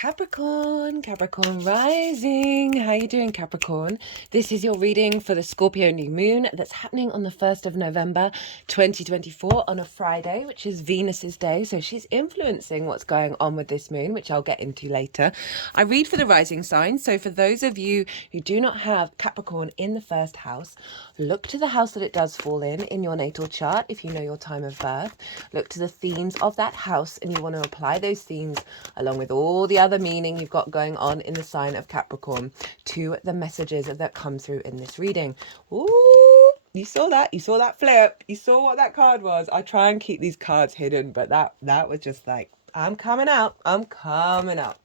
Capricorn rising. How you doing, Capricorn? This is your reading for the Scorpio new moon that's happening on the 1st of November 2024 on a Friday, which is Venus's day. So she's influencing what's going on with this moon, which I'll get into later. I read for the rising signs. So for those of you who do not have Capricorn in the first house, look to the house that it does fall in your natal chart if you know your time of birth. Look to the themes of that house and you want to apply those themes along with all the other meaning you've got going on in the sign of Capricorn to the messages that come through in this reading. Ooh, you saw that? You saw that flip? You saw what that card was? I try and keep these cards hidden, but that was just like, I'm coming out. I'm coming out.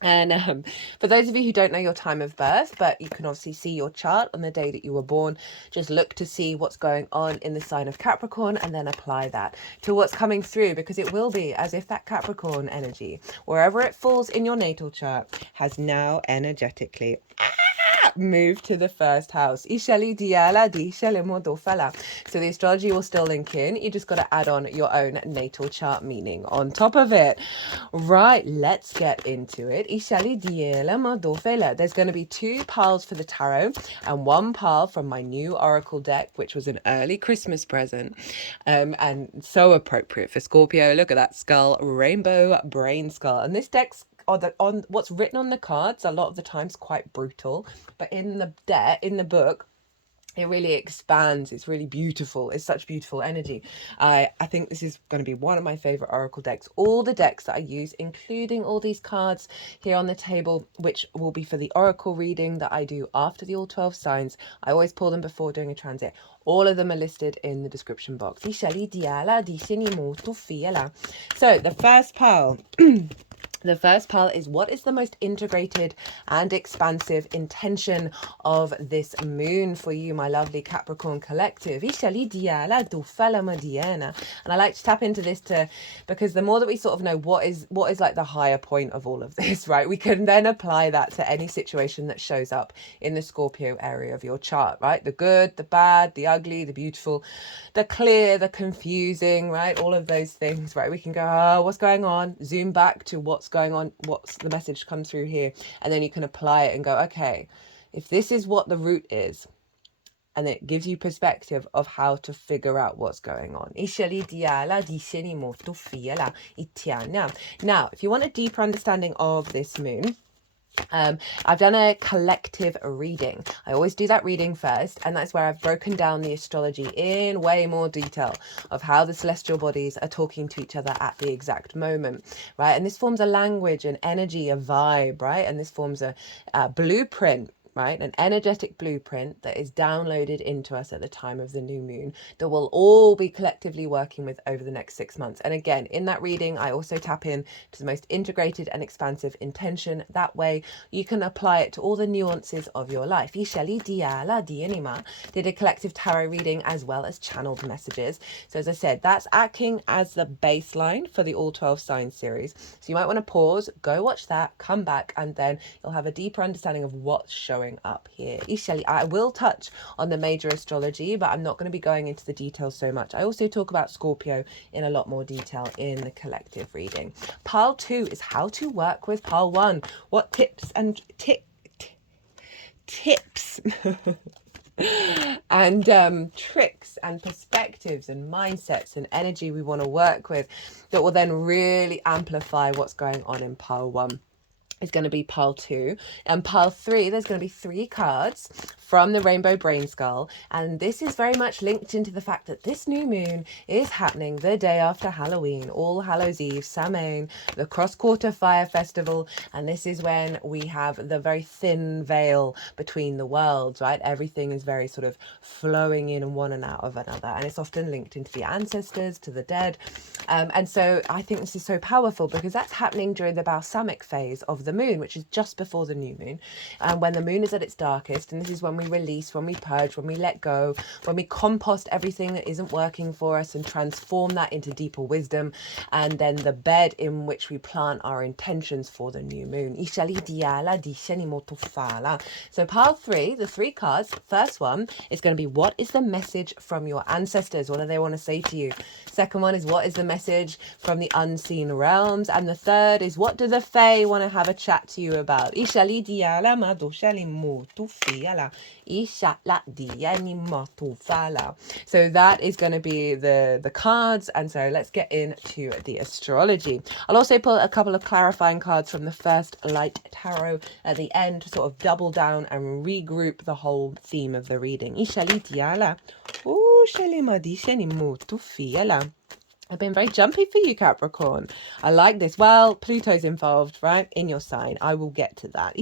And for those of you who don't know your time of birth, but you can obviously see your chart on the day that you were born, just look to see what's going on in the sign of Capricorn and then apply that to what's coming through, because it will be as if that Capricorn energy, wherever it falls in your natal chart, has now energetically move to the first house. So the astrology will still link in. You just got to add on your own natal chart meaning on top of it. Right, let's get into it. There's going to be 2 piles for the tarot and 1 pile from my new oracle deck, which was an early Christmas present, and so appropriate for Scorpio. Look at that skull, rainbow Brainskull, and this deck's on what's written on the cards a lot of the times quite brutal, but in the book it really expands. It's really beautiful. It's such beautiful energy. I think this is going to be one of my favorite oracle decks. All the decks that I use, including all these cards here on the table, which will be for the oracle reading that I do after the all 12 signs. I always pull them before doing a transit. All of them are listed in the description box. So the first pile the first pile is, what is the most integrated and expansive intention of this moon for you, my lovely Capricorn collective? And I like to tap into this because the more that we sort of know what is like the higher point of all of this, right, we can then apply that to any situation that shows up in the Scorpio area of your chart, right? The good, the bad, the ugly, the beautiful, the clear, the confusing, right? All of those things, right? We can go, oh, what's going on? Zoom back to what's going on, what's the message come through here, and then you can apply it and go, okay, if this is what the root is, and it gives you perspective of how to figure out what's going on. Now, if you want a deeper understanding of this moon, I've done a collective reading. I always do that reading first, and that's where I've broken down the astrology in way more detail of how the celestial bodies are talking to each other at the exact moment, right? And this forms a language, an energy, a vibe, right? And this forms a blueprint, right? An energetic blueprint that is downloaded into us at the time of the new moon that we'll all be collectively working with over the next 6 months. And again, in that reading, I also tap in to the most integrated and expansive intention. That way you can apply it to all the nuances of your life. Did a collective tarot reading as well as channeled messages. So as I said, that's acting as the baseline for the all 12 signs series. So you might want to pause, go watch that, come back, and then you'll have a deeper understanding of what's showing up here. I will touch on the major astrology, but I'm not going to be going into the details so much. I also talk about Scorpio in a lot more detail in the collective reading. Pile 2 is how to work with Pile 1. What tips and tips and tricks and perspectives and mindsets and energy we want to work with that will then really amplify what's going on in Pile 1. Is going to be pile 2, and pile 3 there's going to be 3 cards from the rainbow Brainskull, and this is very much linked into the fact that this new moon is happening the day after Halloween, All Hallows Eve, SAMHAIN, the cross-quarter fire festival, and this is when we have the very thin veil between the worlds, right? Everything is very sort of flowing in one and out of another, and it's often linked into the ancestors, to the dead, and so I think this is so powerful because that's happening during the balsamic phase of the moon, which is just before the new moon, and when the moon is at its darkest. And this is when we release, when we purge, when we let go, when we compost everything that isn't working for us and transform that into deeper wisdom, and then the bed in which we plant our intentions for the new moon. So pile 3, the 3 cards. First one is going to be, what is the message from your ancestors? What do they want to say to you? Second one is, what is the message from the unseen realms? And the third is, what do the Fae want to have a chat to you about? So that is going to be the cards. And so let's get into the astrology. I'll also pull a couple of clarifying cards from the first light tarot at the end to sort of double down and regroup the whole theme of the reading. I've been very jumpy for you, Capricorn. I like this. Well, Pluto's involved, right, in your sign. I will get to that.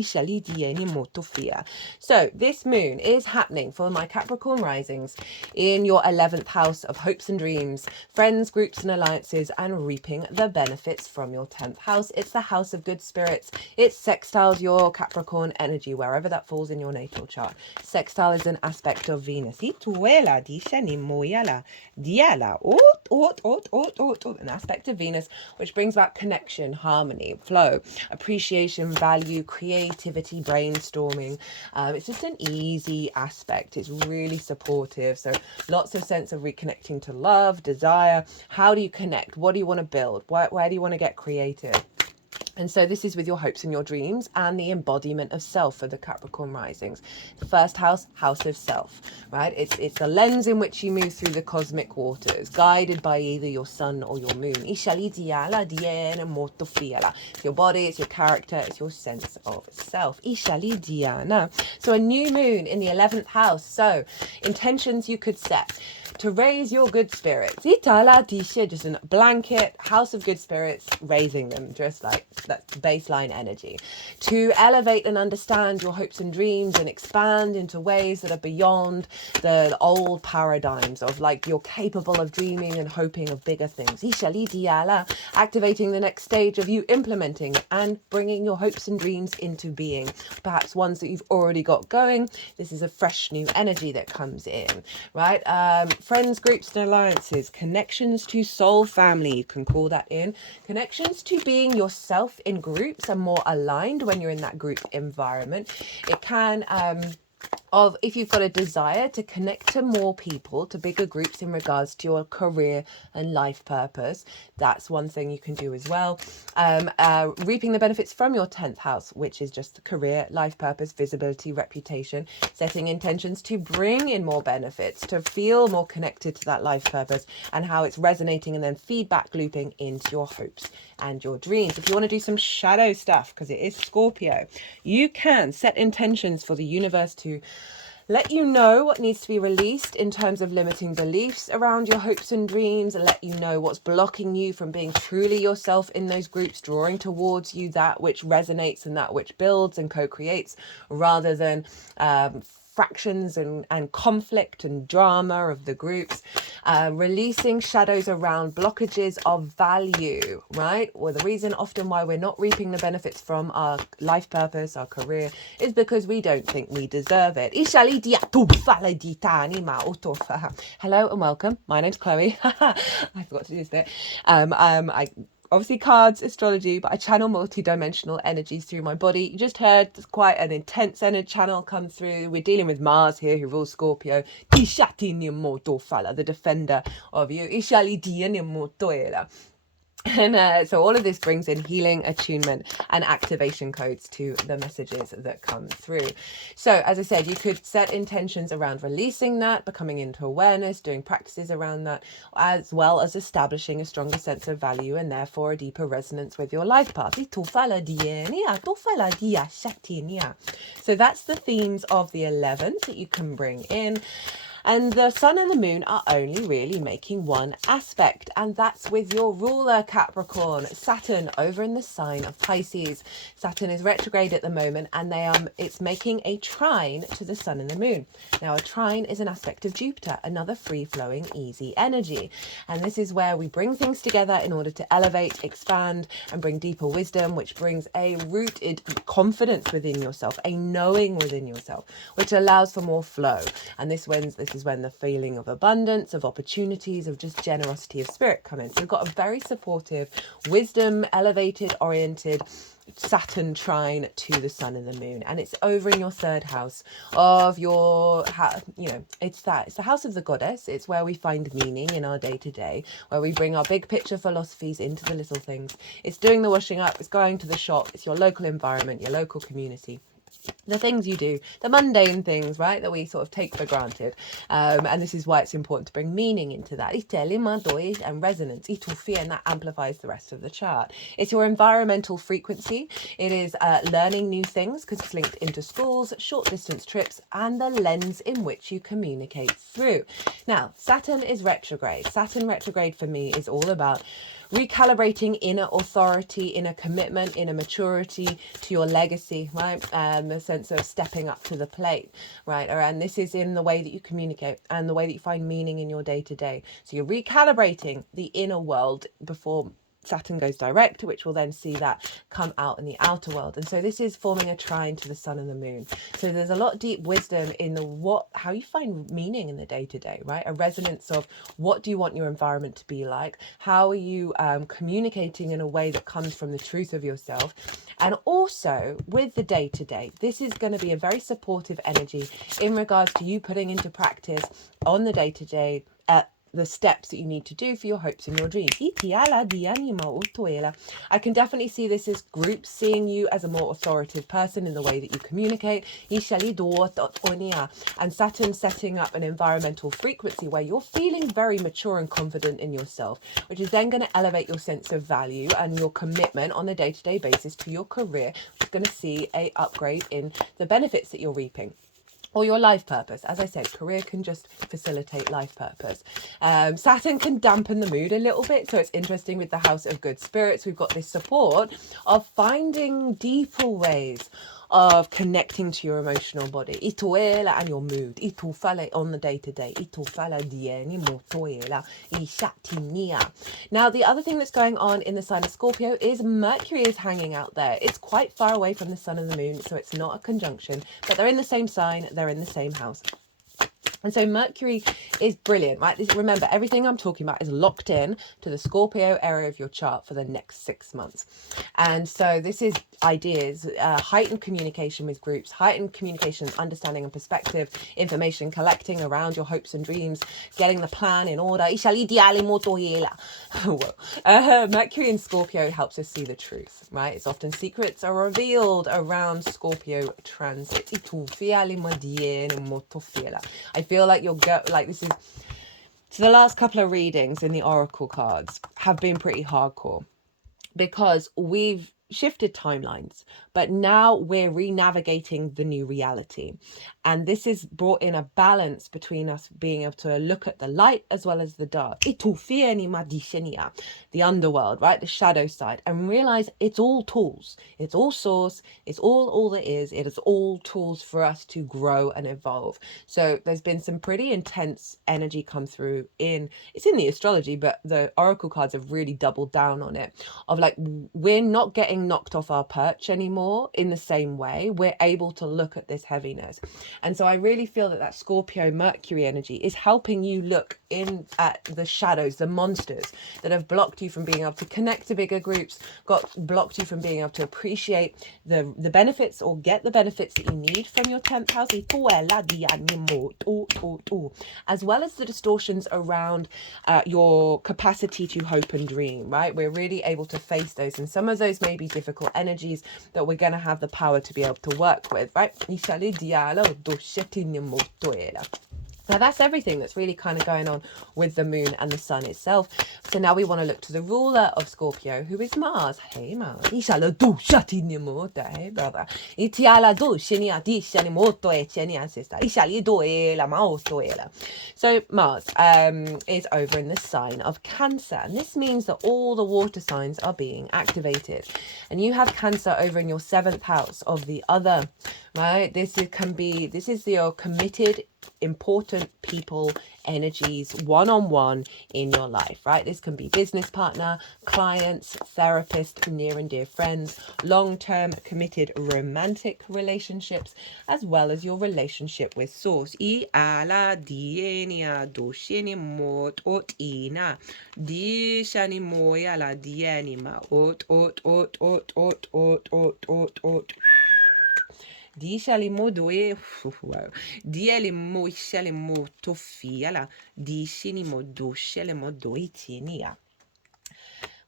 So this moon is happening for my Capricorn risings in your 11th house of hopes and dreams, friends, groups and alliances, and reaping the benefits from your 10th house. It's the house of good spirits. It sextiles your Capricorn energy, wherever that falls in your natal chart. Sextile is an aspect of Venus. An aspect of Venus, which brings back connection, harmony, flow, appreciation, value, creativity, brainstorming. It's just an easy aspect. It's really supportive. So lots of sense of reconnecting to love, desire. How do you connect? What do you want to build? Where do you want to get creative? And so this is with your hopes and your dreams and the embodiment of self for the Capricorn risings. The first house, house of self, right? It's the lens in which you move through the cosmic waters, guided by either your sun or your moon. It's your body, it's your character, it's your sense of self. So a new moon in the 11th house. So intentions you could set to raise your good spirits. Just a blanket, house of good spirits, raising them, just like that's baseline energy. To elevate and understand your hopes and dreams and expand into ways that are beyond the old paradigms of like you're capable of dreaming and hoping of bigger things. Activating the next stage of you implementing and bringing your hopes and dreams into being. Perhaps ones that you've already got going. This is a fresh new energy that comes in, right? Friends, groups and alliances, connections to soul family, you can call that in. Connections to being yourself in groups and more aligned when you're in that group environment. It can if you've got a desire to connect to more people, to bigger groups in regards to your career and life purpose, that's one thing you can do as well. Reaping the benefits from your 10th house, which is just career, life purpose, visibility, reputation, setting intentions to bring in more benefits, to feel more connected to that life purpose and how it's resonating, and then feedback looping into your hopes and your dreams. If you want to do some shadow stuff, because it is Scorpio, you can set intentions for the universe to let you know what needs to be released in terms of limiting beliefs around your hopes and dreams, and let you know what's blocking you from being truly yourself in those groups, drawing towards you that which resonates and that which builds and co-creates, rather than fractions and conflict and drama of the groups. Releasing shadows around blockages of value, right? Well, the reason often why we're not reaping the benefits from our life purpose, our career, is because we don't think we deserve it. Hello and welcome. My name's Chloe. I forgot to do this bit. I obviously cards, astrology, but I channel multi-dimensional energies through my body. You just heard quite an intense energy channel come through. We're dealing with Mars here, who rules Scorpio. The defender of you. And so all of this brings in healing, attunement and activation codes to the messages that come through. So as I said, you could set intentions around releasing that, becoming into awareness, doing practices around that, as well as establishing a stronger sense of value and therefore a deeper resonance with your life path. So that's the themes of the 11th that you can bring in. And the sun and the moon are only really making one aspect, and that's with your ruler, Capricorn, Saturn, over in the sign of Pisces. Saturn is retrograde at the moment, and it's making a trine to the sun and the moon. Now, a trine is an aspect of Jupiter, another free-flowing, easy energy. And this is where we bring things together in order to elevate, expand, and bring deeper wisdom, which brings a rooted confidence within yourself, a knowing within yourself, which allows for more flow. And this is when the feeling of abundance, of opportunities, of just generosity of spirit come in. So we've got a very supportive, wisdom, elevated, oriented Saturn trine to the sun and the moon, and it's over in your third house of your it's the house of the goddess. It's where we find meaning in our day-to-day, where we bring our big picture philosophies into the little things. It's doing the washing up, it's going to the shop, it's your local environment, your local community, the things you do, the mundane things, right, that we sort of take for granted. And this is why it's important to bring meaning into that. And resonance, and that amplifies the rest of the chart. It's your environmental frequency. It is learning new things, because it's linked into schools, short distance trips, and the lens in which you communicate through. Now, Saturn is retrograde. Saturn retrograde for me is all about recalibrating inner authority, inner commitment, inner maturity to your legacy, right? A sense of stepping up to the plate, right? And this is in the way that you communicate and the way that you find meaning in your day-to-day. So you're recalibrating the inner world before Saturn goes direct, which will then see that come out in the outer world. And so this is forming a trine to the sun and the moon. So there's a lot of deep wisdom in how you find meaning in the day-to-day, right? A resonance of what do you want your environment to be like? How are you communicating in a way that comes from the truth of yourself? And also with the day-to-day, this is going to be a very supportive energy in regards to you putting into practice on the day-to-day the steps that you need to do for your hopes and your dreams. I can definitely see this as groups seeing you as a more authoritative person in the way that you communicate. And Saturn setting up an environmental frequency where you're feeling very mature and confident in yourself, which is then going to elevate your sense of value and your commitment on a day-to-day basis to your career, which is going to see a upgrade in the benefits that you're reaping. Or your life purpose. As I said, career can just facilitate life purpose. Saturn can dampen the mood a little bit. So it's interesting with the house of good spirits. We've got this support of finding deeper ways of connecting to your emotional body. Ituela and your mood. Itufale on the day-to-day. Itufala dieni motoela. Ishatinia. Now, the other thing that's going on in the sign of Scorpio is Mercury is hanging out there. It's quite far away from the sun and the moon, so it's not a conjunction, but they're in the same sign, they're in the same house. And so Mercury is brilliant, right? Remember, everything I'm talking about is locked in to the Scorpio area of your chart for the next 6 months. And so this is ideas, heightened communication with groups, heightened communication, understanding and perspective, information collecting around your hopes and dreams, getting the plan in order. Mercury in Scorpio helps us see the truth, right? It's often secrets are revealed around Scorpio transit. I feel like this is, so the last couple of readings in the oracle cards have been pretty hardcore because we've shifted timelines, but now we're re-navigating the new reality. And this is brought in a balance between us being able to look at the light as well as the dark. The underworld, right? The shadow side, and realize it's all tools. It's all source. It's all that is. It is all tools for us to grow and evolve. So there's been some pretty intense energy come through it's in the astrology, but the oracle cards have really doubled down on it, of like, we're not getting knocked off our perch anymore in the same way. We're able to look at this heaviness. And so I really feel that Scorpio Mercury energy is helping you look in at the shadows, the monsters that have blocked you from being able to connect to bigger groups, blocked you from being able to appreciate the benefits or get the benefits that you need from your 10th house, as well as the distortions around your capacity to hope and dream, right? We're really able to face those, and some of those may be difficult energies that we're going to have the power to be able to work with, right? Now that's everything that's really kind of going on with the moon and the sun itself. So now we want to look to the ruler of Scorpio, who is Mars. Hey Mars. Hey brother. So Mars is over in the sign of Cancer. And this means that all the water signs are being activated. And you have Cancer over in your 7th house of the other, right? This is your committed, important people energies one-on-one in your life, right? This can be business partner, clients, therapist, near and dear friends, long-term committed romantic relationships, as well as your relationship with source. I ala dienia doshini mot ot ina di shani moya la dienima ot Di shalimo doe di elimo shalimo tofiala di shinimo do shalimo doitinia.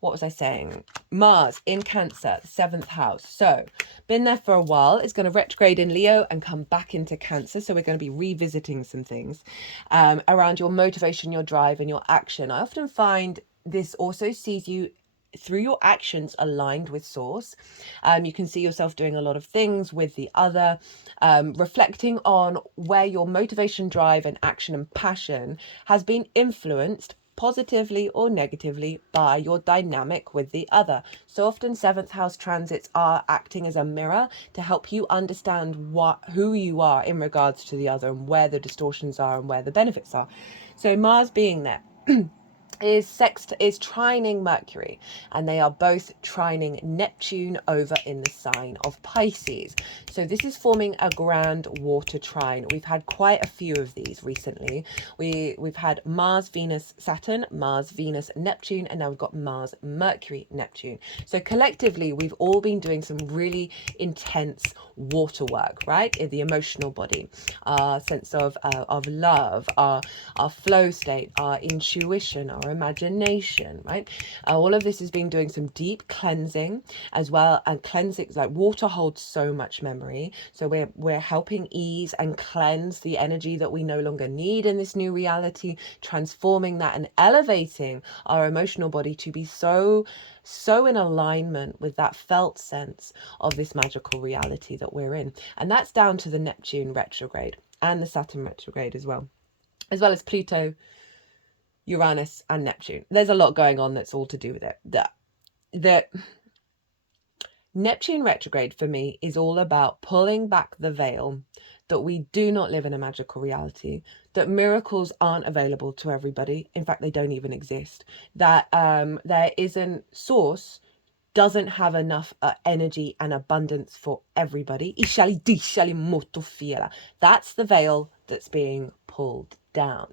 What was I saying? Mars in Cancer, 7th house. So, been there for a while. It's going to retrograde in Leo and come back into Cancer. So we're going to be revisiting some things around your motivation, your drive, and your action. I often find this also sees you through your actions aligned with source. You can see yourself doing a lot of things with the other, reflecting on where your motivation, drive, and action and passion has been influenced positively or negatively by your dynamic with the other. So often 7th house transits are acting as a mirror to help you understand who you are in regards to the other and where the distortions are and where the benefits are. So Mars being there is trining Mercury, and they are both trining Neptune over in the sign of Pisces. So this is forming a grand water trine. We've had quite a few of these recently. We've had Mars, Venus, Saturn, Mars, Venus, Neptune, and now we've got Mars, Mercury, Neptune. So collectively, we've all been doing some really intense water work, right? In the emotional body, our sense of love, our flow state, our intuition, our imagination, right? All of this has been doing some deep cleansing as well, and cleansing, like water holds so much memory, so we're helping ease and cleanse the energy that we no longer need in this new reality, transforming that and elevating our emotional body to be so in alignment with that felt sense of this magical reality that we're in. And that's down to the Neptune retrograde and the Saturn retrograde as well as Pluto, Uranus, and Neptune. There's a lot going on that's all to do with it. The Neptune retrograde for me is all about pulling back the veil that we do not live in a magical reality, that miracles aren't available to everybody. In fact, they don't even exist. That there isn't source doesn't have enough energy and abundance for everybody. That's the veil that's being pulled down.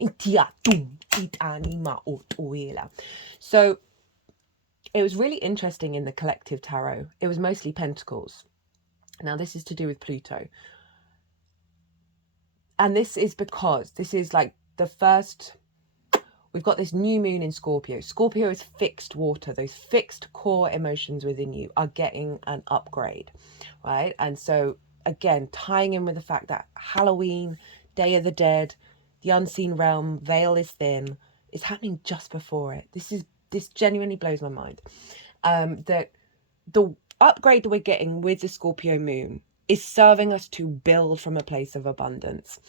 So it was really interesting in the collective tarot. It was mostly pentacles. Now this is to do with Pluto. And this is because this is like the first... We've got this new moon in Scorpio. Scorpio is fixed water. Those fixed core emotions within you are getting an upgrade, right? And so, again, tying in with the fact that Halloween, Day of the Dead, the unseen realm, veil is thin, is happening just before it. This genuinely blows my mind. That the upgrade that we're getting with the Scorpio moon is serving us to build from a place of abundance.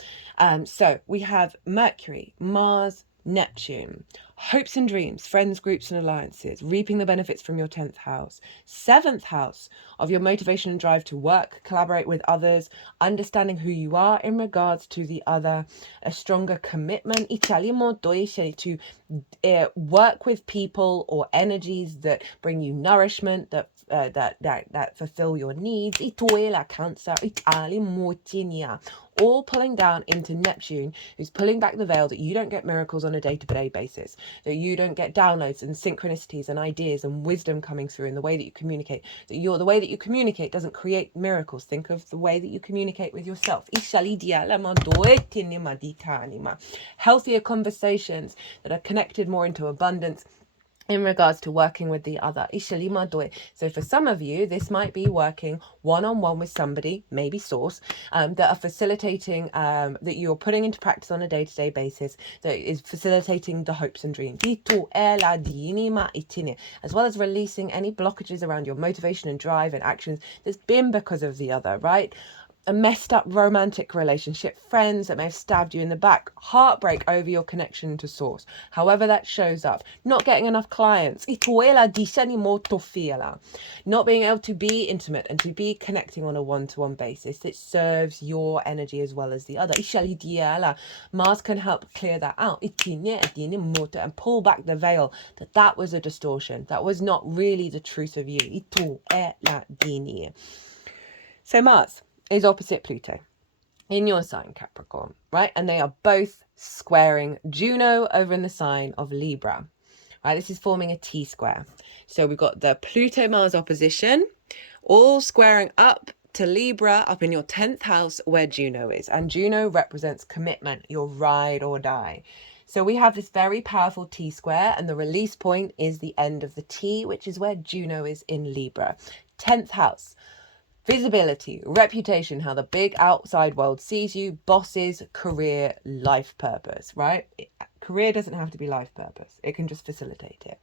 So we have Mercury, Mars, Neptune, hopes and dreams, friends, groups and alliances, reaping the benefits from your 10th house. 7th house of your motivation and drive to work, collaborate with others, understanding who you are in regards to the other, a stronger commitment, to work with people or energies that bring you nourishment, that fulfill your needs. All pulling down into Neptune, who's pulling back the veil that you don't get miracles on a day-to-day basis, that you don't get downloads and synchronicities and ideas and wisdom coming through in the way that you communicate, that the way that you communicate doesn't create miracles. Think of the way that you communicate with yourself. Healthier conversations that are connected more into abundance, in regards to working with the other. So for some of you, this might be working one-on-one with somebody, maybe source, that are facilitating, that you're putting into practice on a day-to-day basis, that is facilitating the hopes and dreams, as well as releasing any blockages around your motivation and drive and actions that's been because of the other, right? A messed up romantic relationship, friends that may have stabbed you in the back, heartbreak over your connection to source, however that shows up, not getting enough clients, not being able to be intimate and to be connecting on a one-to-one basis that serves your energy as well as the other. Mars can help clear that out and pull back the veil that was a distortion, that was not really the truth of you. So Mars is opposite Pluto in your sign, Capricorn, right? And they are both squaring Juno over in the sign of Libra, right? This is forming a T-square. So we've got the Pluto-Mars opposition all squaring up to Libra up in your 10th house where Juno is. And Juno represents commitment, your ride or die. So we have this very powerful T-square, and the release point is the end of the T, which is where Juno is in Libra. 10th house. Visibility, reputation, how the big outside world sees you, bosses, career, life purpose, right? Career doesn't have to be life purpose. It can just facilitate it.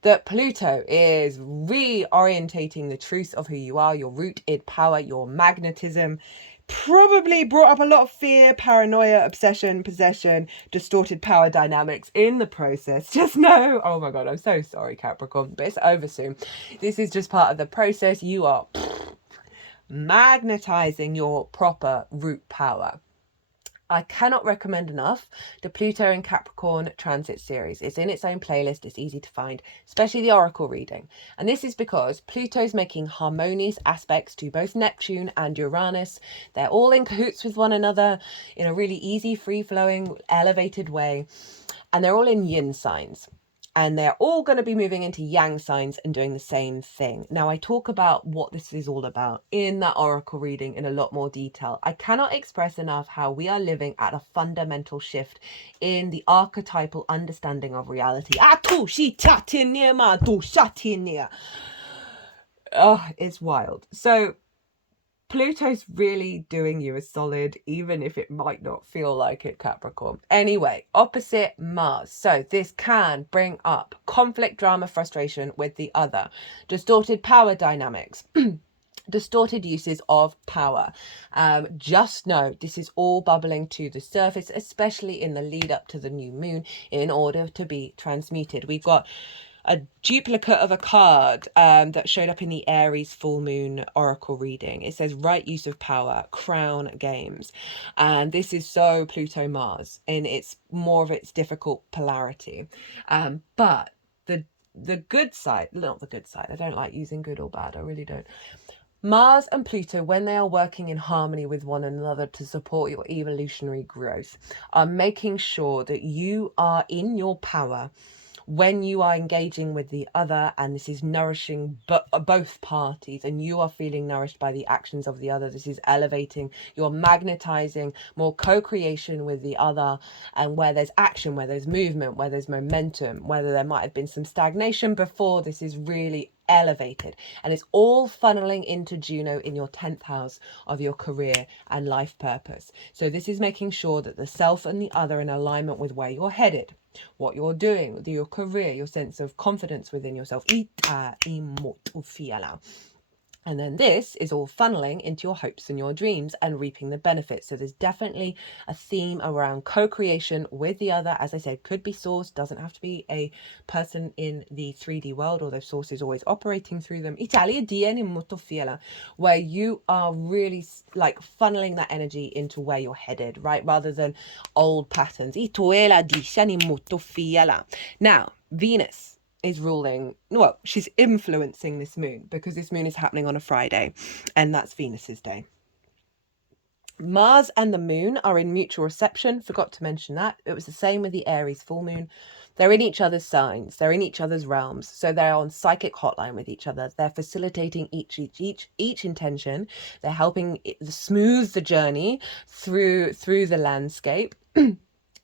That Pluto is reorientating the truth of who you are, your rooted power, your magnetism. Probably brought up a lot of fear, paranoia, obsession, possession, distorted power dynamics in the process. Just know, oh my God, I'm so sorry, Capricorn, but it's over soon. This is just part of the process. You are magnetizing your proper root power. I cannot recommend enough the Pluto and Capricorn transit series. It's in its own playlist. It's easy to find, especially the oracle reading. And this is because Pluto's making harmonious aspects to both Neptune and Uranus. They're all in cahoots with one another in a really easy, free-flowing, elevated way. And they're all in yin signs. And they're all going to be moving into yang signs and doing the same thing. Now, I talk about what this is all about in that oracle reading in a lot more detail. I cannot express enough how we are living at a fundamental shift in the archetypal understanding of reality. Oh, it's wild. So Pluto's really doing you a solid, even if it might not feel like it, Capricorn. Anyway, opposite Mars. So this can bring up conflict, drama, frustration with the other. Distorted power dynamics. Distorted uses of power. Just know this is all bubbling to the surface, especially in the lead up to the new moon, in order to be transmuted. We've got a duplicate of a card that showed up in the Aries full moon oracle reading. It says right use of power, crown games. And this is so Pluto Mars in its more of its difficult polarity. But the good side, not the good side, I don't like using good or bad, I really don't. Mars and Pluto, when they are working in harmony with one another to support your evolutionary growth, are making sure that you are in your power when you are engaging with the other, and this is nourishing both parties, and you are feeling nourished by the actions of the other. This is elevating, you're magnetizing more co-creation with the other, and where there's action, where there's movement, where there's momentum, whether there might have been some stagnation before, this is really elevated, and it's all funneling into Juno in your 10th house of your career and life purpose. So this is making sure that the self and the other are in alignment with where you're headed, what you're doing with your career, your sense of confidence within yourself. And then this is all funneling into your hopes and your dreams and reaping the benefits. So there's definitely a theme around co-creation with the other. As I said, could be source, doesn't have to be a person in the 3D world, although source is always operating through them. Where you are really like funneling that energy into where you're headed, right? Rather than old patterns. Now, Venus is ruling, well, she's influencing this moon because this moon is happening on a Friday, and that's Venus's day. Mars and the moon are in mutual reception. Forgot to mention that. It was the same with the Aries full moon. They're in each other's signs. They're in each other's realms. So they're on psychic hotline with each other. They're facilitating each intention. They're helping smooth the journey through the landscape.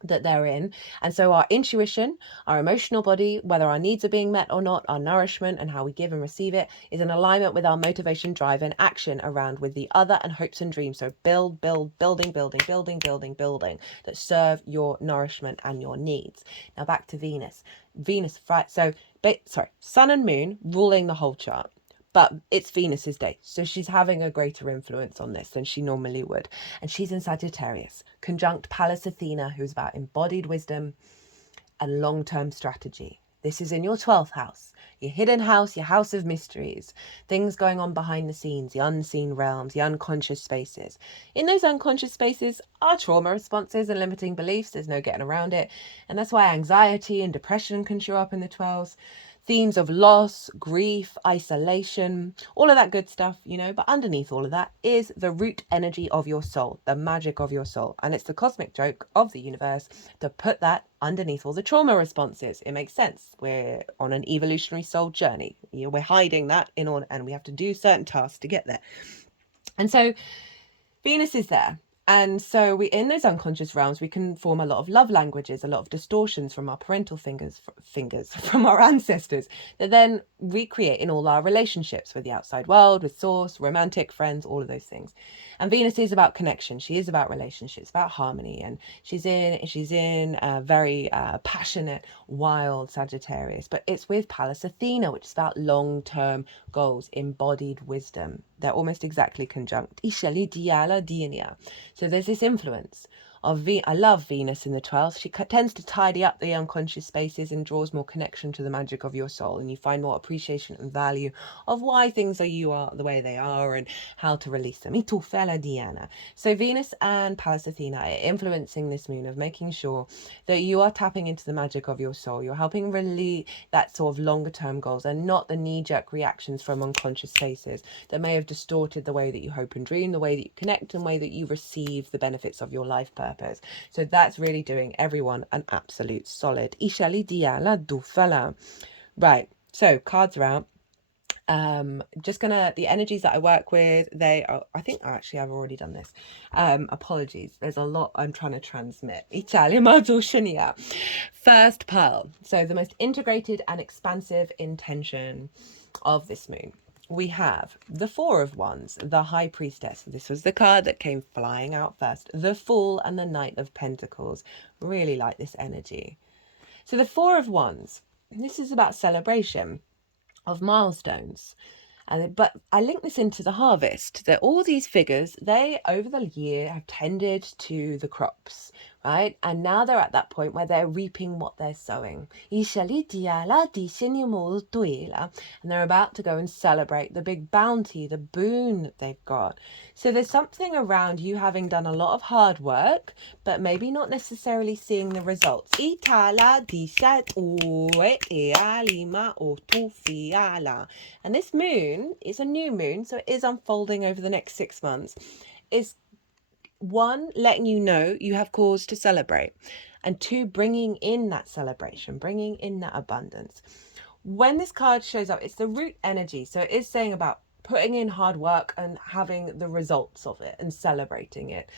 that they're in. And so our intuition, our emotional body, whether our needs are being met or not, our nourishment and how we give and receive it, is in alignment with our motivation, drive and action around with the other and hopes and dreams. So building that serve your nourishment and your needs. Now back to Venus. Sun and Moon ruling the whole chart. But it's Venus's day, so she's having a greater influence on this than she normally would. And she's in Sagittarius, conjunct Pallas Athena, who's about embodied wisdom and long-term strategy. This is in your 12th house, your hidden house, your house of mysteries, things going on behind the scenes, the unseen realms, the unconscious spaces. In those unconscious spaces are trauma responses and limiting beliefs. There's no getting around it. And that's why anxiety and depression can show up in the 12s. Themes of loss, grief, isolation, all of that good stuff, you know, but underneath all of that is the root energy of your soul, the magic of your soul. And it's the cosmic joke of the universe to put that underneath all the trauma responses. It makes sense. We're on an evolutionary soul journey. We're hiding that in order, and we have to do certain tasks to get there. And so Venus is there. And so we, in those unconscious realms, we can form a lot of love languages, a lot of distortions from our parental fingers from our ancestors that then recreate in all our relationships with the outside world, with source, romantic, friends, all of those things. And Venus is about connection. She is about relationships, about harmony. And she's in a very passionate, wild Sagittarius. But it's with Pallas Athena, which is about long-term goals, embodied wisdom. They're almost exactly conjunct. So there's this influence of I love Venus in the 12th. She tends to tidy up the unconscious spaces and draws more connection to the magic of your soul. And you find more appreciation and value of why things are the way they are and how to release them. So Venus and Pallas Athena are influencing this moon of making sure that you are tapping into the magic of your soul. You're helping release that sort of longer term goals and not the knee-jerk reactions from unconscious spaces that may have distorted the way that you hope and dream, the way that you connect, and the way that you receive the benefits of your life purpose. So that's really doing everyone an absolute solid. Right, so cards are out. Just gonna, the energies that I work with, they are, I think actually I've already done this. Apologies, there's a lot I'm trying to transmit. First pearl. So the most integrated and expansive intention of this moon. We have the Four of Wands, the High Priestess. This was the card that came flying out first. The Fool and the Knight of Pentacles. Really like this energy. So the Four of Wands, this is about celebration of milestones. But I link this into the harvest, that all these figures, they over the year have tended to the crops, right? And now they're at that point where they're reaping what they're sowing. And they're about to go and celebrate the big bounty, the boon that they've got. So there's something around you having done a lot of hard work, but maybe not necessarily seeing the results. And this moon is a new moon, so it is unfolding over the next 6 months. Is one, letting you know you have cause to celebrate, and two, bringing in that celebration, bringing in that abundance. When this card shows up, it's the root energy, so it is saying about putting in hard work and having the results of it and celebrating it.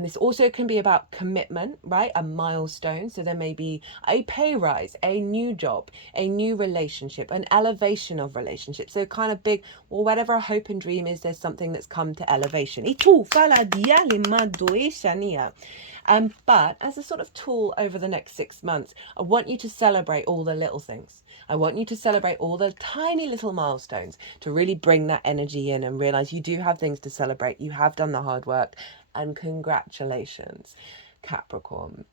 This also can be about commitment, right? A milestone. So there may be a pay rise, a new job, a new relationship, an elevation of relationships. So kind of big, well, whatever hope and dream is, there's something that's come to elevation. But as a sort of tool over the next 6 months, I want you to celebrate all the little things. I want you to celebrate all the tiny little milestones to really bring that energy in and realize you do have things to celebrate. You have done the hard work, and congratulations, Capricorn.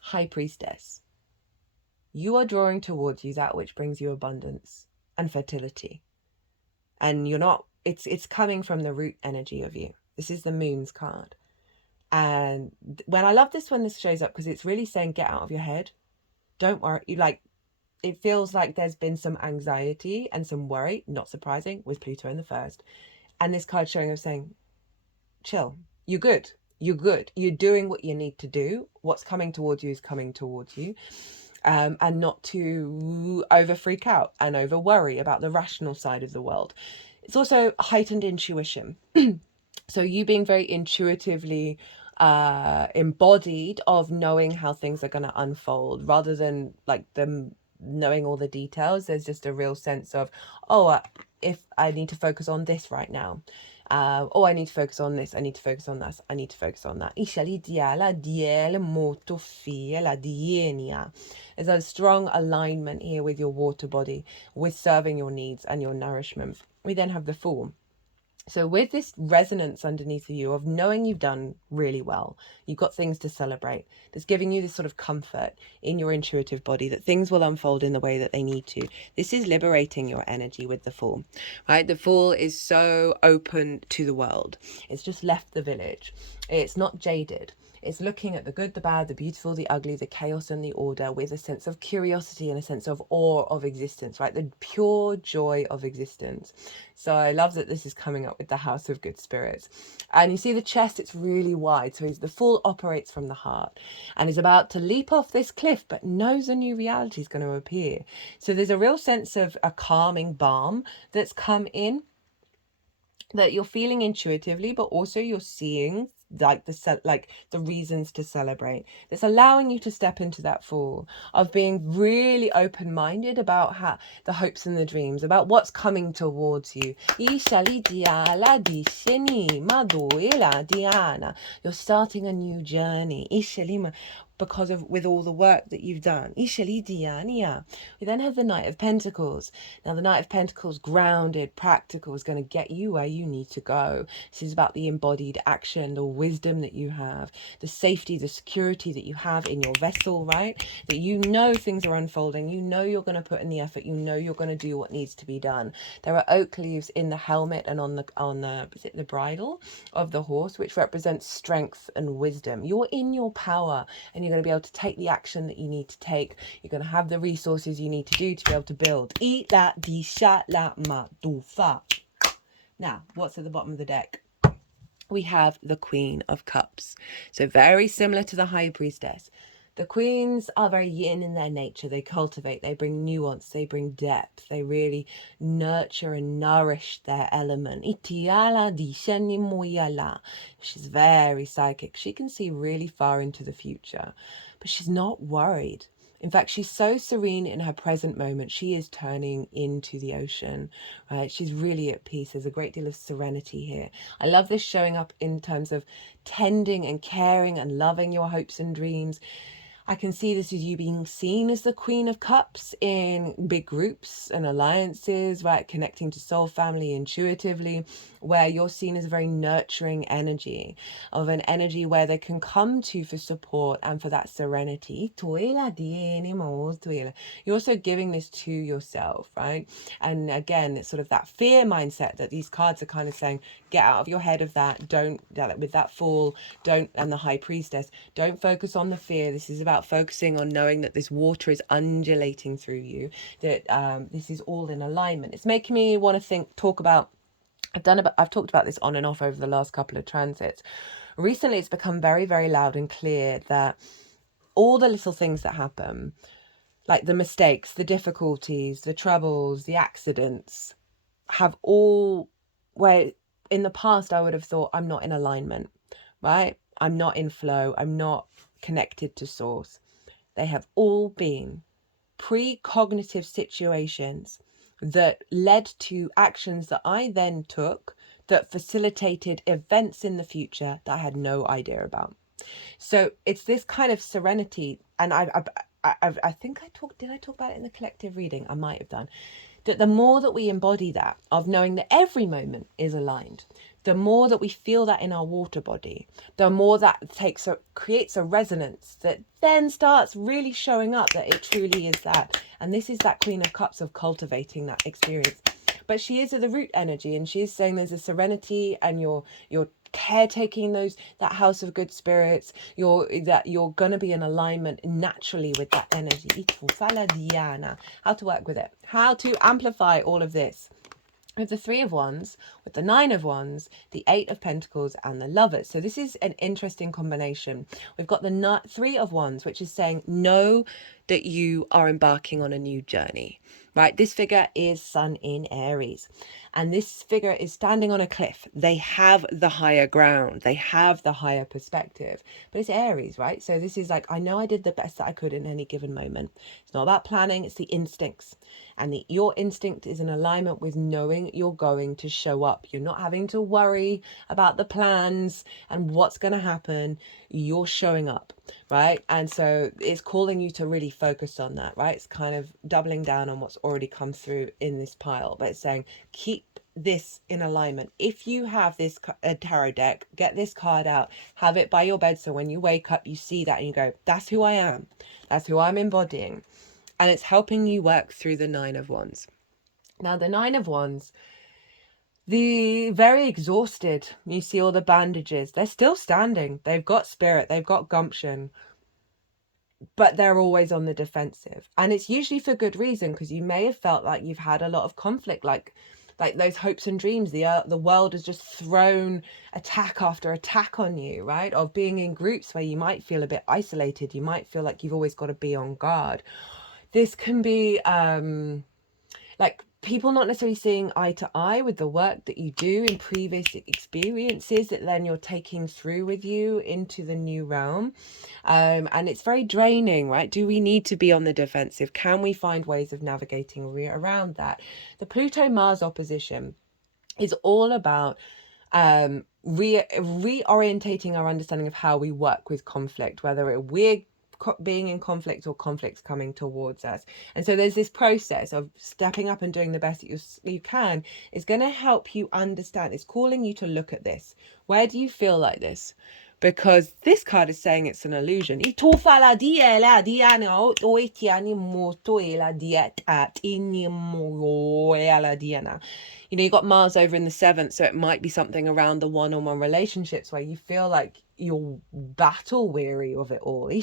High Priestess. You are drawing towards you that which brings you abundance and fertility. And you're not, it's coming from the root energy of you. This is the moon's card. And when I love this when this shows up, because it's really saying get out of your head. Don't worry. It feels like there's been some anxiety and some worry, not surprising, with Pluto in the first. And this card showing up saying, chill, you're good. You're good. You're doing what you need to do. What's coming towards you is coming towards you. And not to over freak out and over worry about the rational side of the world. It's also heightened intuition. So you being very intuitively embodied of knowing how things are going to unfold, rather than like them knowing all the details. There's just a real sense of, oh, if I need to focus on this right now, oh, I need to focus on this, I need to focus on that, I need to focus on that. There's a strong alignment here with your water body, with serving your needs and your nourishment. We then have the Fool. So with this resonance underneath of you of knowing you've done really well, you've got things to celebrate, that's giving you this sort of comfort in your intuitive body that things will unfold in the way that they need to. This is liberating your energy with the Fool, right? The Fool is so open to the world. It's just left the village. It's not jaded. It's looking at the good, the bad, the beautiful, the ugly, the chaos and the order with a sense of curiosity and a sense of awe of existence, right? The pure joy of existence. So I love that this is coming up with the House of Good Spirits. And you see the chest, it's really wide. So the Fool operates from the heart and is about to leap off this cliff, but knows a new reality is going to appear. So there's a real sense of a calming balm that's come in, that you're feeling intuitively, but also you're seeing like the reasons to celebrate. That's allowing you to step into that Fool of being really open-minded about how the hopes and the dreams, about what's coming towards you. You're starting a new journey because of with all the work that you've done. We then have the Knight of Pentacles. Now the Knight of Pentacles, grounded, practical, is going to get you where you need to go. This is about the embodied action, the wisdom that you have, the safety, the security that you have in your vessel, right? That you know things are unfolding, you know you're going to put in the effort, you know you're going to do what needs to be done. There are oak leaves in the helmet and on the is it the bridle of the horse, which represents strength and wisdom. You're in your power and you're going to be able to take the action that you need to take. You're going to have the resources you need to do to be able to build. Eat la di sha la ma du fa. Now, what's at the bottom of the deck? We have the Queen of Cups. So very similar to the High Priestess. The queens are very yin in their nature. They cultivate, they bring nuance, they bring depth. They really nurture and nourish their element. She's very psychic. She can see really far into the future, but she's not worried. In fact, she's so serene in her present moment. She is turning into the ocean, right? She's really at peace. There's a great deal of serenity here. I love this showing up in terms of tending and caring and loving your hopes and dreams. I can see this as you being seen as the Queen of Cups in big groups and alliances, right? Connecting to soul family intuitively, where you're seen as a very nurturing energy, of an energy where they can come to for support and for that serenity. You're also giving this to yourself, right? And again, it's sort of that fear mindset that these cards are kind of saying, get out of your head of that. Don't, with that Fool, don't, and the High Priestess, don't focus on the fear. This is about focusing on knowing that this water is undulating through you, that this is all in alignment. It's making me want to talk about, I've talked about this on and off over the last couple of transits. Recently, it's become very, very loud and clear that all the little things that happen, like the mistakes, the difficulties, the troubles, the accidents, have all, where in the past I would have thought, I'm not in alignment, right? I'm not in flow. I'm not connected to source. They have all been precognitive situations that led to actions that I then took that facilitated events in the future that I had no idea about. So it's this kind of serenity, and I think did I talk about it in the collective reading? I might have done. That the more that we embody that, of knowing that every moment is aligned, the more that we feel that in our water body, the more that creates a resonance that then starts really showing up that it truly is that. And this is that Queen of Cups of cultivating that experience. But she is of the root energy, and she is saying there's a serenity, and you're caretaking that House of Good Spirits. You're gonna be in alignment naturally with that energy. How to work with it, how to amplify all of this. With the Three of Wands, with the Nine of Wands, the Eight of Pentacles, and the Lovers. So this is an interesting combination. We've got the Three of Wands, which is saying, know that you are embarking on a new journey, right? This figure is Sun in Aries. And this figure is standing on a cliff. They have the higher ground. They have the higher perspective. But it's Aries, right? So this is like, I know I did the best that I could in any given moment. It's not about planning, it's the instincts. And your instinct is in alignment with knowing you're going to show up. You're not having to worry about the plans and what's going to happen. You're showing up, right? And so it's calling you to really focus on that, right? It's kind of doubling down on what's already come through in this pile, but it's saying keep this in alignment. If you have this a tarot deck, get this card out, have it by your bed, so when you wake up you see that and you go, that's who I am, that's who I'm embodying. And it's helping you work through the Nine of Wands. Now the Nine of Wands, the very exhausted, you see all the bandages, they're still standing, they've got spirit, they've got gumption, but they're always on the defensive. And it's usually for good reason, because you may have felt like you've had a lot of conflict, like those hopes and dreams. The world has just thrown attack after attack on you, right? Of being in groups where you might feel a bit isolated. You might feel like you've always got to be on guard. This can be like people not necessarily seeing eye to eye with the work that you do in previous experiences that then you're taking through with you into the new realm. And it's very draining, right? Do we need to be on the defensive? Can we find ways of navigating around that? The Pluto-Mars opposition is all about reorientating our understanding of how we work with conflict, whether we're being in conflict or conflicts coming towards us. And so there's this process of stepping up and doing the best that you can is going to help you understand. It's calling you to look at this. Where do you feel like this? Because this card is saying it's an illusion. You know, you got Mars over in the 7th, so it might be something around the one-on-one relationships where you feel like you're battle weary of it all. And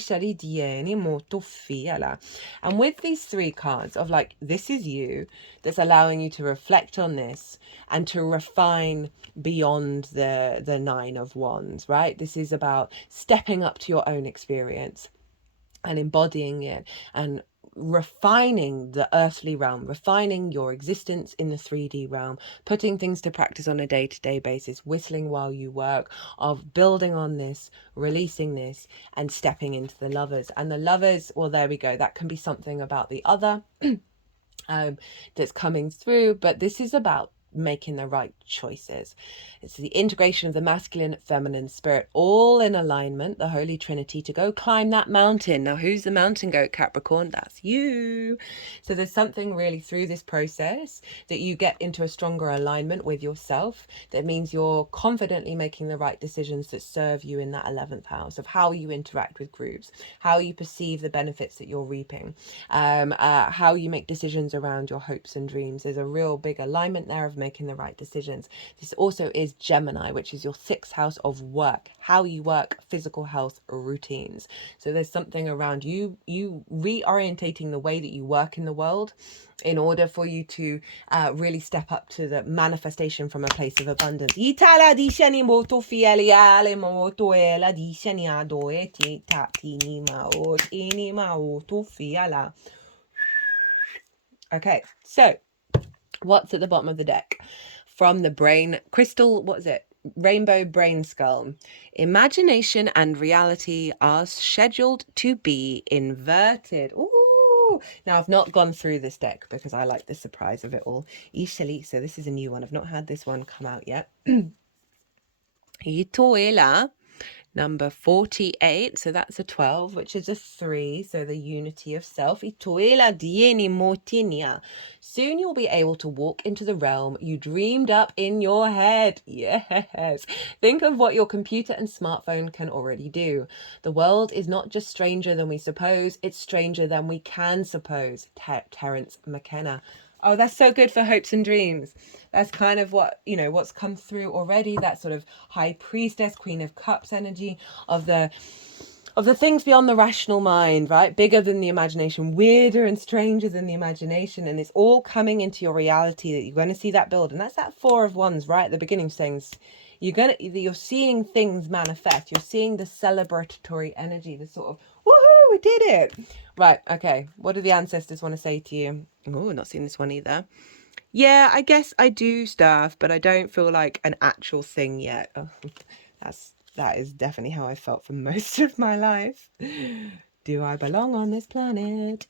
with these 3 cards of like, this is you, that's allowing you to reflect on this and to refine beyond the 9 of Wands, right? This is about stepping up to your own experience and embodying it and refining the earthly realm, refining your existence in the 3D realm, putting things to practice on a day-to-day basis, whistling while you work, of building on this, releasing this, and stepping into the Lovers. And the Lovers, well, there we go. That can be something about the other that's coming through, but this is about making the right choices. It's the integration of the masculine, feminine spirit, all in alignment, the Holy Trinity, to go climb that mountain. Now, who's the mountain goat, Capricorn? That's you. So there's something really through this process that you get into a stronger alignment with yourself. That means you're confidently making the right decisions that serve you in that 11th house of how you interact with groups, how you perceive the benefits that you're reaping, how you make decisions around your hopes and dreams. There's a real big alignment there of making the right decisions. This also is Gemini, which is your 6th house of work, how you work, physical health, routines. So there's something around you reorientating the way that you work in the world in order for you to really step up to the manifestation from a place of abundance. Okay, so what's at the bottom of the deck? From the brain crystal, what is it? Rainbow Brainskull. Imagination and reality are scheduled to be inverted. Ooh. Now, I've not gone through this deck because I like the surprise of it all. Ishali, so this is a new one. I've not had this one come out yet. Itoela. Number 48, so that's a 12, which is a 3, so the unity of self. Soon you'll be able to walk into the realm you dreamed up in your head. Yes. Think of what your computer and smartphone can already do. The world is not just stranger than we suppose, it's stranger than we can suppose. Terence McKenna. Oh, that's so good for hopes and dreams. That's kind of what, you know, what's come through already. That sort of high priestess, Queen of Cups energy of the things beyond the rational mind, right? Bigger than the imagination, weirder and stranger than the imagination. And it's all coming into your reality that you're going to see that build. And that's that 4 of Wands right at the beginning saying you're seeing things manifest. You're seeing the celebratory energy, the sort of, woohoo, we did it. Right, okay. What do the ancestors want to say to you? Oh, not seen this one either. Yeah, I guess I do stuff, but I don't feel like an actual thing yet. Oh, that is definitely how I felt for most of my life. Do I belong on this planet?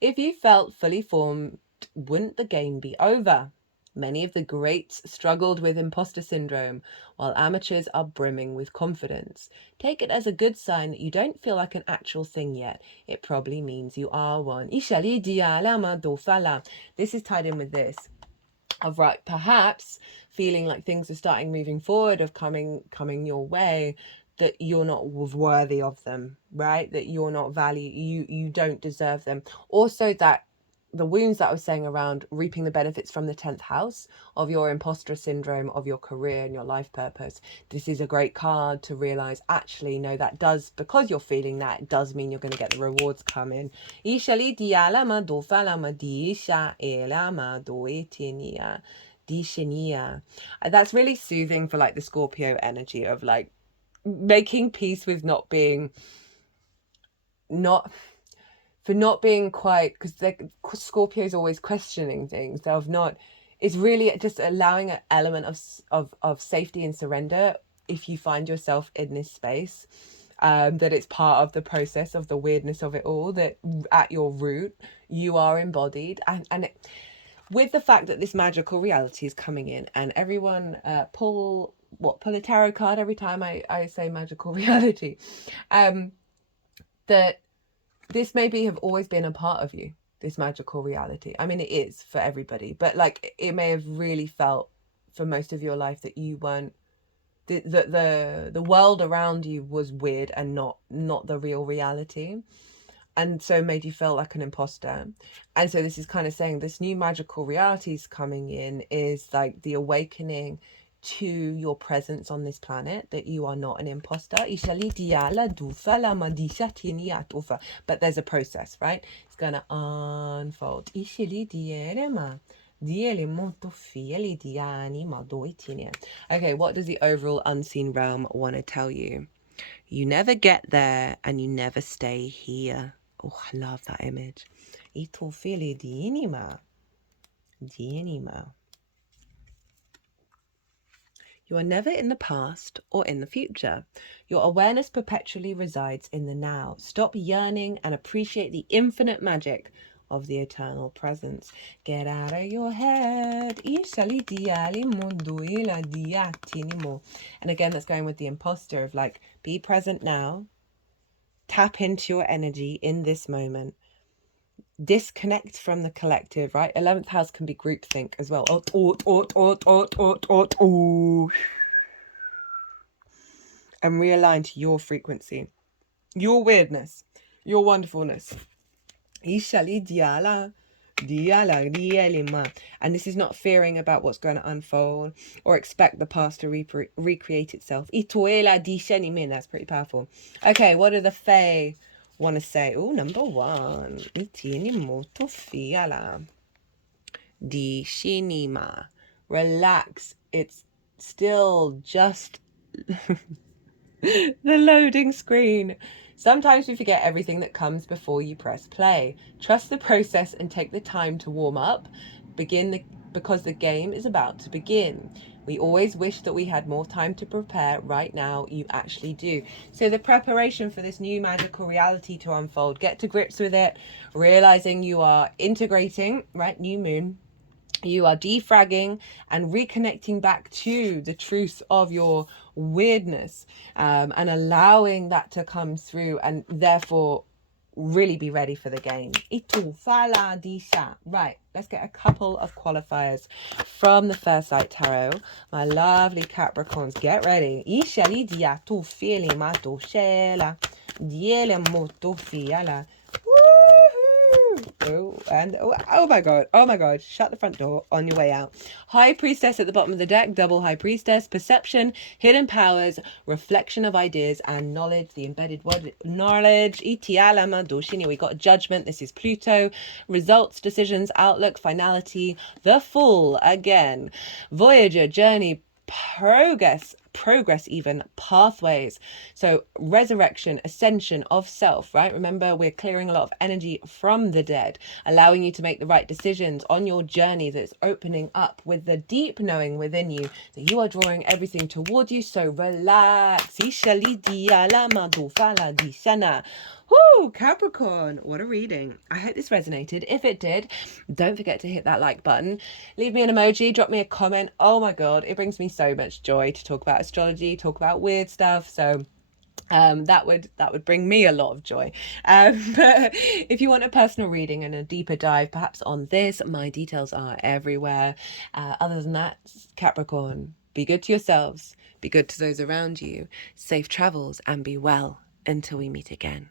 If you felt fully formed, wouldn't the game be over? Many of the greats struggled with imposter syndrome, while amateurs are brimming with confidence. Take it as a good sign that you don't feel like an actual thing yet. It probably means you are one. This is tied in with this. Of right, perhaps feeling like things are starting moving forward, of coming your way, that you're not worthy of them, right? That you're not you don't deserve them. Also, that the wounds that I was saying around reaping the benefits from the 10th house of your imposter syndrome, of your career and your life purpose. This is a great card to realize, actually, no, that does, because you're feeling that, it does mean you're going to get the rewards coming. That's really soothing for like the Scorpio energy of like making peace with not being quite, because Scorpio's always questioning things. They're not. It's really just allowing an element of safety and surrender if you find yourself in this space. That it's part of the process of the weirdness of it all, that at your root you are embodied, with the fact that this magical reality is coming in, and everyone pull a tarot card every time I say magical reality, that this maybe have always been a part of you, this magical reality. I mean, it is for everybody, but like it may have really felt for most of your life that you weren't, the world around you was weird and not the real reality, and so made you feel like an imposter. And so this is kind of saying this new magical reality is coming in, is like the awakening to your presence on this planet, that you are not an imposter. But there's a process, right? It's going to unfold. Okay, what does the overall unseen realm want to tell you? You never get there and you never stay here. Oh, I love that image. You are never in the past or in the future. Your awareness perpetually resides in the now. Stop yearning and appreciate the infinite magic of the eternal presence. Get out of your head. And again, that's going with the imposter of like, be present now. Tap into your energy in this moment. Disconnect from the collective, right? 11th house can be groupthink as well. And realign to your frequency, your weirdness, your wonderfulness. And this is not fearing about what's going to unfold or expect the past to recreate itself. That's pretty powerful. Okay, what do the Fae want to say? Oh, number 1. Di shinima. Relax. It's still just the loading screen. Sometimes we forget everything that comes before you press play. Trust the process and take the time to warm up. Because the game is about to begin. We always wish that we had more time to prepare. Right now, you actually do. So the preparation for this new magical reality to unfold, get to grips with it, realizing you are integrating, right? New moon. You are defragging and reconnecting back to the truth of your weirdness, and allowing that to come through, and therefore really be ready for the game. Right, let's get a couple of qualifiers from the First Light Tarot. My lovely Capricorns, get ready. Oh my god, shut the front door on your way out. High Priestess at the bottom of the deck, double High Priestess, perception, hidden powers, reflection of ideas and knowledge, the embedded word knowledge. We got judgment, this is Pluto, results, decisions, outlook, finality, the Fool again. Voyager, journey, progress even, pathways. So resurrection, ascension of self, right? Remember, we're clearing a lot of energy from the dead, allowing you to make the right decisions on your journey that's opening up with the deep knowing within you that you are drawing everything towards you. So relax. Woo, Capricorn, what a reading. I hope this resonated. If it did, don't forget to hit that like button. Leave me an emoji, drop me a comment. Oh my God, it brings me so much joy to talk about astrology, talk about weird stuff. So that would bring me a lot of joy. But if you want a personal reading and a deeper dive, perhaps on this, my details are everywhere. Other than that, Capricorn, be good to yourselves, be good to those around you, safe travels, and be well until we meet again.